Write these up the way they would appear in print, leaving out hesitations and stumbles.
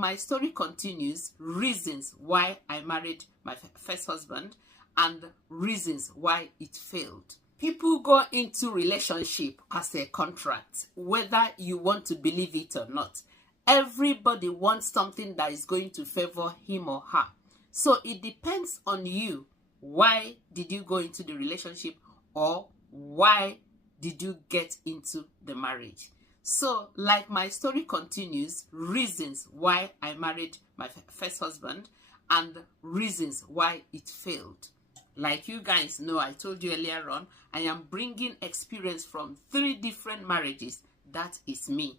my story continues, reasons why I married my first husband and reasons why it failed. People go into relationship as a contract, whether you want to believe it or not. Everybody wants something that is going to favor him or her. So it depends on you. Why did you go into the relationship, or why did you get into the marriage? So, like my story continues, reasons why I married my first husband and reasons why it failed. Like you guys know, I told you earlier on, I am bringing experience from 3 different marriages. That is me.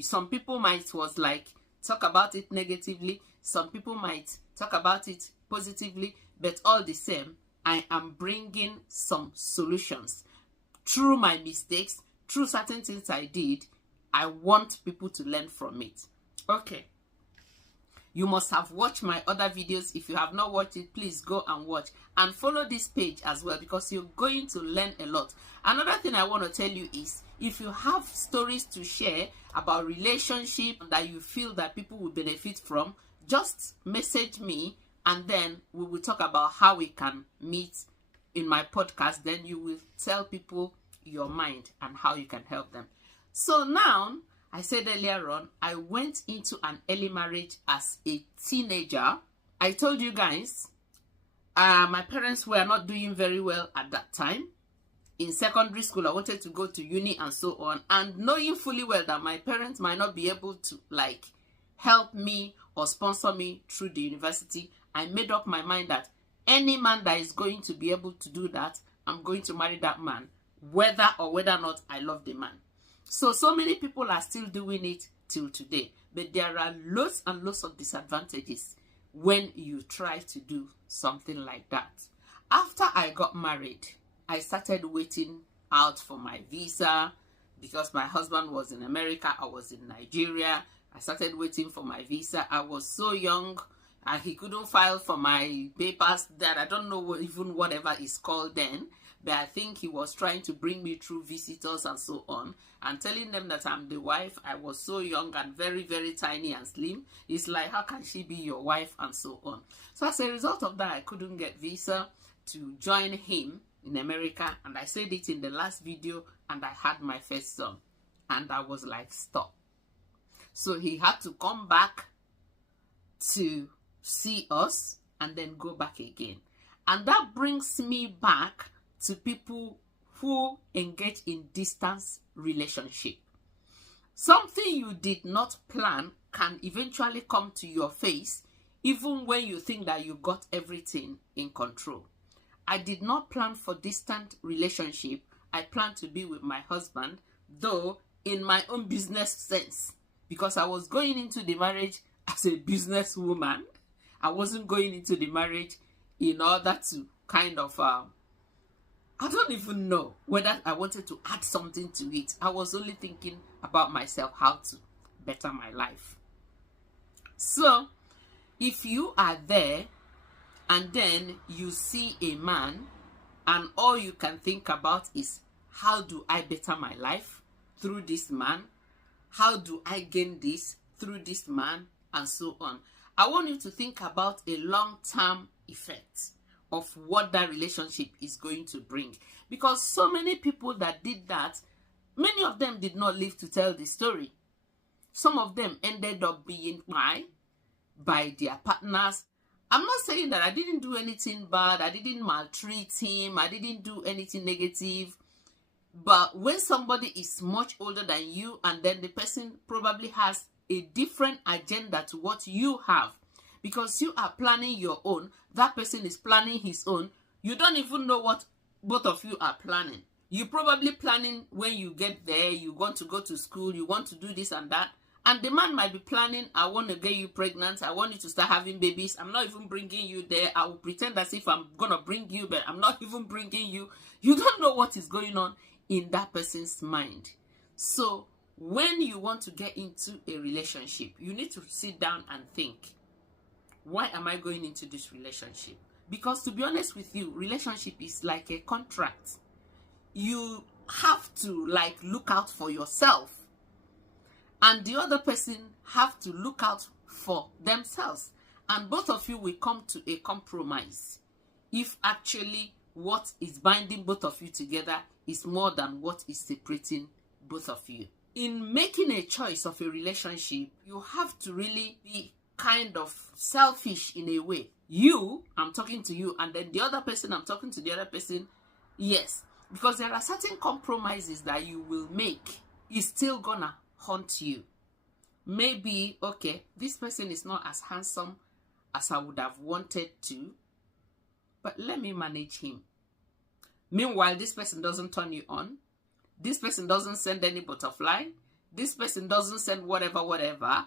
Some people might was like talk about it negatively. Some people might talk about it positively. But all the same, I am bringing some solutions. Through my mistakes, through certain things I did, I want people to learn from it. Okay. You must have watched my other videos. If you have not watched it, please go and watch. And follow this page as well, because you're going to learn a lot. Another thing I want to tell you is, if you have stories to share about relationship that you feel that people will benefit from, just message me and then we will talk about how we can meet in my podcast. Then you will tell people your mind and how you can help them. So now, I said earlier on, I went into an early marriage as a teenager. I told you guys, my parents were not doing very well at that time. In secondary school, I wanted to go to uni and so on. And knowing fully well that my parents might not be able to help me or sponsor me through the university, I made up my mind that any man that is going to be able to do that, I'm going to marry that man, whether or not I love the man. So many people are still doing it till today. But there are lots and lots of disadvantages when you try to do something like that. After I got married, I started waiting out for my visa because my husband was in America. I was in Nigeria. I started waiting for my visa. I was so young and he couldn't file for my papers that I don't know even whatever it's called then. But I think he was trying to bring me through visitors and so on, and telling them that I'm the wife. I was so young and very, very tiny and slim. It's like, how can she be your wife and so on? So as a result of that, I couldn't get visa to join him in America. And I said it in the last video, and I had my first son. And I was like, stop. So he had to come back to see us and then go back again. And that brings me back to people who engage in distance relationship. Something you did not plan can eventually come to your face, even when you think that you got everything in control. I did not plan for distant relationship. I planned to be with my husband, though in my own business sense, because I was going into the marriage as a businesswoman. I wasn't going into the marriage in order to kind of I don't even know whether I wanted to add something to it. I was only thinking about myself, how to better my life. So, if you are there and then you see a man and all you can think about is, how do I better my life through this man? How do I gain this through this man? And so on. I want you to think about a long-term effect of what that relationship is going to bring. Because so many people that did that, many of them did not live to tell the story. Some of them ended up being by their partners. I'm not saying that I didn't do anything bad, I didn't maltreat him, I didn't do anything negative. But when somebody is much older than you and then the person probably has a different agenda to what you have, because you are planning your own, that person is planning his own. You don't even know what both of you are planning. You're probably planning when you get there, you want to go to school, you want to do this and that. And the man might be planning, I want to get you pregnant, I want you to start having babies. I'm not even bringing you there. I will pretend as if I'm going to bring you, but I'm not even bringing you. You don't know what is going on in that person's mind. So when you want to get into a relationship, you need to sit down and think, why am I going into this relationship? Because to be honest with you, relationship is like a contract. You have to look out for yourself. And the other person have to look out for themselves. And both of you will come to a compromise if actually what is binding both of you together is more than what is separating both of you. In making a choice of a relationship, you have to really be kind of selfish in a way. You, I'm talking to you, and then the other person, I'm talking to the other person. Yes, because there are certain compromises that you will make. It's still gonna haunt you. Maybe, okay, this person is not as handsome as I would have wanted to, but let me manage him. Meanwhile, this person doesn't turn you on. This person doesn't send any butterfly. This person doesn't send whatever,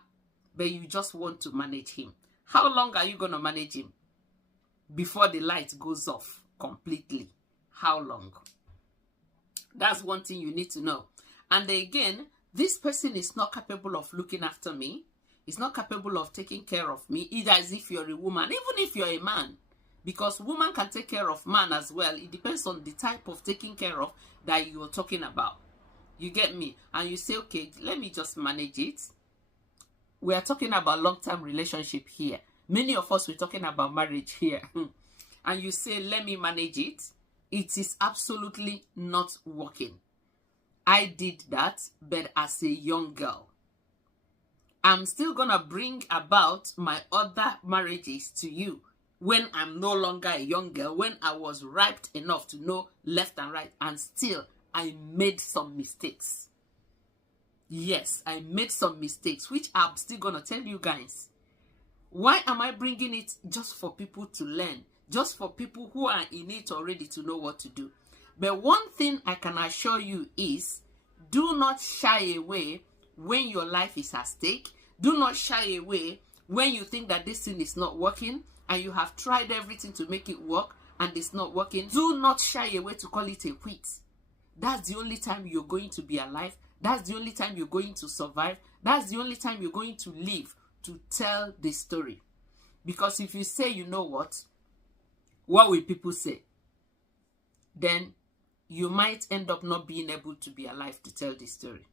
but you just want to manage him. How long are you going to manage him before the light goes off completely? How long? That's one thing you need to know. And again, this person is not capable of looking after me. He's not capable of taking care of me, either as if you're a woman, even if you're a man. Because woman can take care of man as well. It depends on the type of taking care of that you're talking about. You get me? And you say, okay, let me just manage it. We are talking about long-term relationship here. Many of us, we're talking about marriage here. And you say, let me manage it. It is absolutely not working. I did that, but as a young girl. I'm still going to bring about my other marriages to you when I'm no longer a young girl, when I was ripe enough to know left and right, and still I made some mistakes. Yes, I made some mistakes, which I'm still going to tell you guys. Why am I bringing it? Just for people to learn, just for people who are in it already to know what to do. But one thing I can assure you is, do not shy away when your life is at stake. Do not shy away when you think that this thing is not working and you have tried everything to make it work and it's not working. Do not shy away to call it a quit. That's the only time you're going to be alive. That's the only time you're going to survive. That's the only time you're going to live to tell the story. Because if you say, you know what will people say? Then you might end up not being able to be alive to tell the story.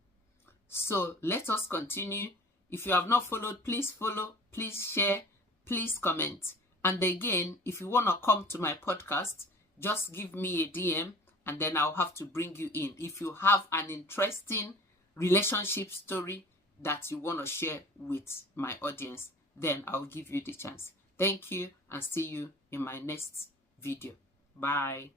So let us continue. If you have not followed, please follow, please share, please comment. And again, if you want to come to my podcast, just give me a DM and then I'll have to bring you in. If you have an interesting relationship story that you want to share with my audience, then I'll give you the chance. Thank you and see you in my next video. Bye.